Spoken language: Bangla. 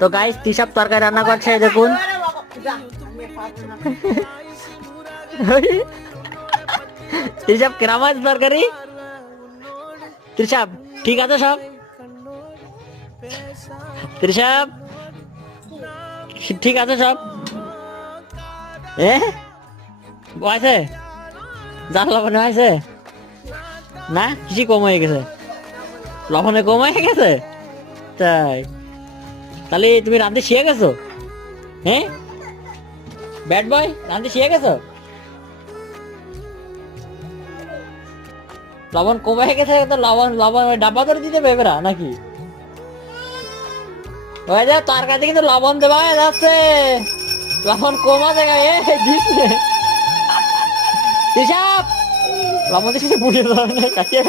তো গাইস তিশাব তরকারি রান্না করছে দেখুন। তিশাব কেরাম আছে তরকারি? তিশাব ঠিক আছে সব? তিশাব ঠিক আছে সব? আছে জাল লবণে হয়েছে না? কিছু কম হয়ে গেছে? লবণে কম হয়ে গেছে? তাই? তাহলে তুমি রাঁধতে শিখে গেছো? হ্যাঁ ব্যাড বয়, রাঁধতে শিখে গেছো? লবণ কম হয়ে গেছে তো লবণ লবণ ওই ডাব্বা ধরে দিতে পারবে না নাকি? ওই যে তার কাছে কিন্তু লবণ দেওয়া হয়ে যাচ্ছে, লবণ কম আছে দিস হিসাব লবণ দিচ্ছে বুঝে ধরনের কাটিয়ে